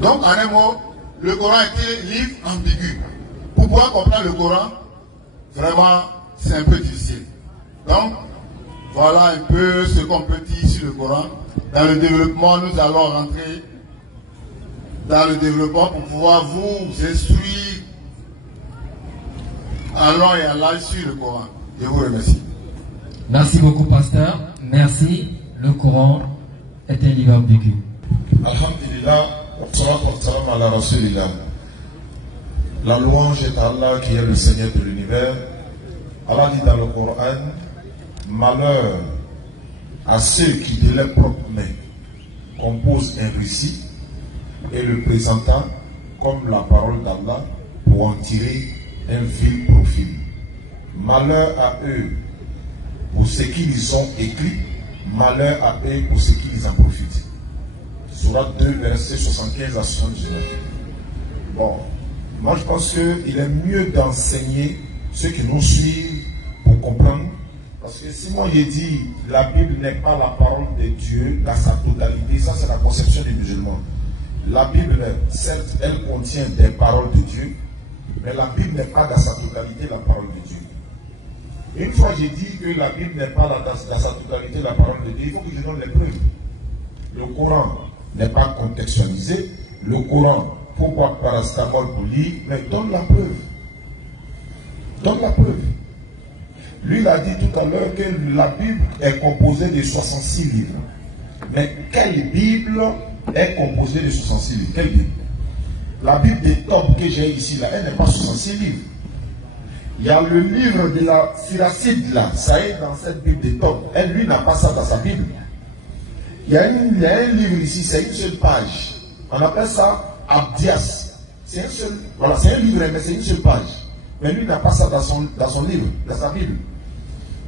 Donc, en un mot, le Coran était livre ambigu. Pour pouvoir comprendre le Coran, vraiment, c'est un peu difficile. Donc, voilà un peu ce qu'on peut dire sur le Coran. Dans le développement, nous allons rentrer dans le développement pour pouvoir vous instruire en long et en large sur le Coran. Je vous remercie. Merci beaucoup, pasteur. Merci. Le Coran est un livre ambigu. Alhamdulillah, wa salam ala rasulillah. La louange est à Allah qui est le Seigneur de l'univers. Allah dit dans le Coran, malheur à ceux qui de leurs propres mains composent un récit et le présentant comme la parole d'Allah pour en tirer un vil profil. Malheur à eux pour ce qu'ils ont écrit, malheur à eux pour ce qu'ils en profitent. Surat 2, versets 75 à 79. Bon, moi je pense qu'il est mieux d'enseigner ceux qui nous suivent pour comprendre. Parce que si moi j'ai dit la Bible n'est pas la parole de Dieu dans sa totalité, ça c'est la conception des musulmans. La Bible, certes, elle contient des paroles de Dieu, mais la Bible n'est pas dans sa totalité la parole de Dieu. Une fois j'ai dit que la Bible n'est pas dans sa totalité la parole de Dieu, il faut que je donne les preuves. Le Coran n'est pas contextualisé. Le Coran, pourquoi parastamol pour lire, mais donne la preuve. Donne la preuve. Lui, il a dit tout à l'heure que la Bible est composée de 66 livres. Mais quelle Bible est composée de 66 livres? Quelle Bible? La Bible des Top que j'ai ici, là, elle n'est pas 66 livres. Il y a le livre de la Siracide, là, ça est dans cette Bible des Top. Elle, lui, n'a pas ça dans sa Bible. Il y a un livre ici, c'est une seule page. On appelle ça Abdias. C'est un seul, voilà, c'est un livre, mais c'est une seule page. Mais lui n'a pas ça dans son livre, dans sa Bible.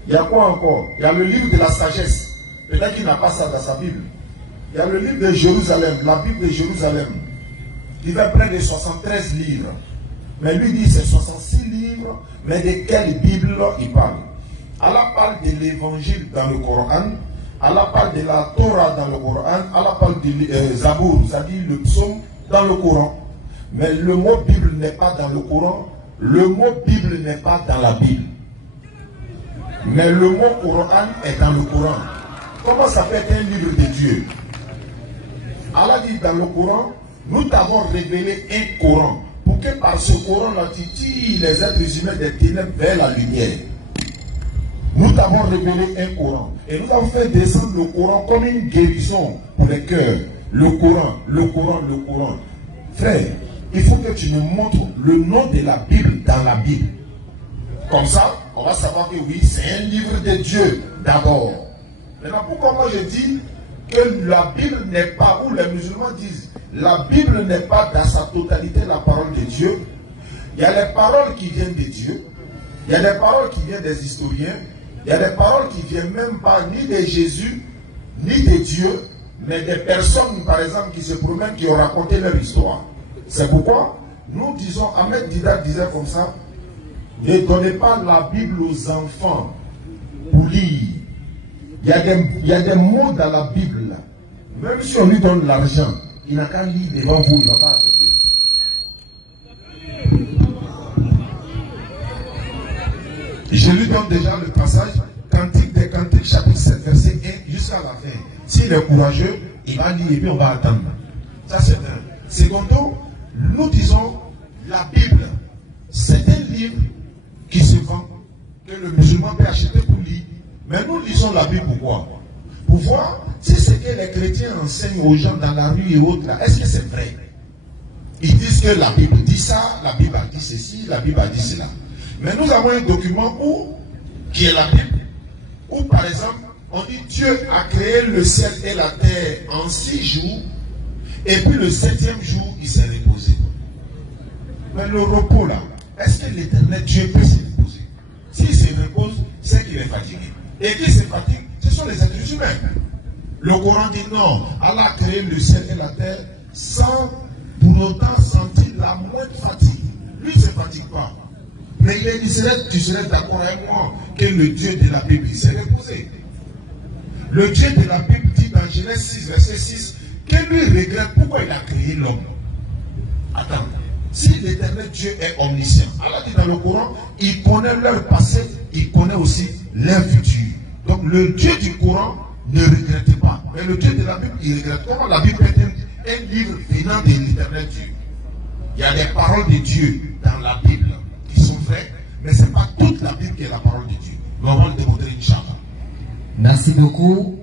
Il y a quoi encore? Il y a le livre de la sagesse. Peut-être qu'il n'a pas ça dans sa Bible. Il y a le livre de Jérusalem, la Bible de Jérusalem. Il fait près de 73 livres. Mais lui dit c'est 66 livres, mais de quelle Bible il parle? Allah parle de l'évangile dans le Coran. Allah parle de la Torah dans le Coran. Allah parle de Zabour, c'est-à-dire le psaume dans le Coran. Mais le mot Bible n'est pas dans le Coran. Le mot Bible n'est pas dans la Bible. Mais le mot Coran est dans le Coran. Comment ça peut être un livre de Dieu? Allah dit dans le Coran, nous t'avons révélé un Coran. Pour que par ce Coran-là, tu tires les êtres humains des ténèbres vers la lumière. Nous t'avons révélé un Coran. Et nous avons fait descendre le Coran comme une guérison pour les cœurs. Le Coran, le Coran, le Coran. Frère, il faut que tu nous montres le nom de la Bible dans la Bible. Comme ça, on va savoir que oui, c'est un livre de Dieu d'abord. Maintenant, pourquoi moi je dis que la Bible n'est pas, ou les musulmans disent, la Bible n'est pas dans sa totalité la parole de Dieu. Il y a les paroles qui viennent de Dieu, il y a des paroles qui viennent des historiens, il y a des paroles qui ne viennent même pas ni de Jésus, ni de Dieu, mais des personnes, par exemple, qui se promènent, qui ont raconté leur histoire. C'est pourquoi nous disons, Ahmed Didat disait comme ça, ne donnez pas la Bible aux enfants pour lire. Il y a des mots dans la Bible, là. Même si on lui donne l'argent, il n'a qu'à lire devant vous, il ne va pas accepter. Je lui donne déjà le passage, Cantique des Cantiques, chapitre 7, verset 1 jusqu'à la fin. S'il est courageux, il va lire et puis on va attendre. Ça c'est un. Secondo, nous disons, la Bible, c'est un livre qui se vend, que le musulman peut acheter pour lire. Mais nous lisons la Bible pourquoi? Pour voir si ce que les chrétiens enseignent aux gens dans la rue et autres là, est-ce que c'est vrai? Ils disent que la Bible dit ça, la Bible a dit ceci, la Bible a dit cela. Mais nous avons un document qui est la Bible, où par exemple, on dit Dieu a créé le ciel et la terre en 6 jours, et puis le 7e jour, il s'est reposé. Mais le repos là, est-ce que l'Éternel Dieu peut se reposer? S'il se repose, c'est qu'il est fatigué. Et qui se fatigue? Ce sont les êtres humains. Le Coran dit non, Allah a créé le ciel et la terre sans pour autant sentir la moindre fatigue. Lui ne se fatigue pas. Mais tu serais d'accord avec moi que le Dieu de la Bible s'est reposé. Le Dieu de la Bible dit dans Genèse 6, verset 6, que que lui regrette pourquoi il a créé l'homme. Attends, si l'éternel Dieu est omniscient, Allah dit dans le Coran, il connaît leur passé, il connaît aussi leur futur. Donc le Dieu du Coran ne regrette pas. Mais le Dieu de la Bible, il regrette. Comment la Bible est un livre venant de l'éternel Dieu? Il y a des paroles de Dieu dans la Bible qui sont vraies, mais ce n'est pas toute la Bible qui est la parole de Dieu. Mais on va le démontrer, Inch'Allah. Merci beaucoup.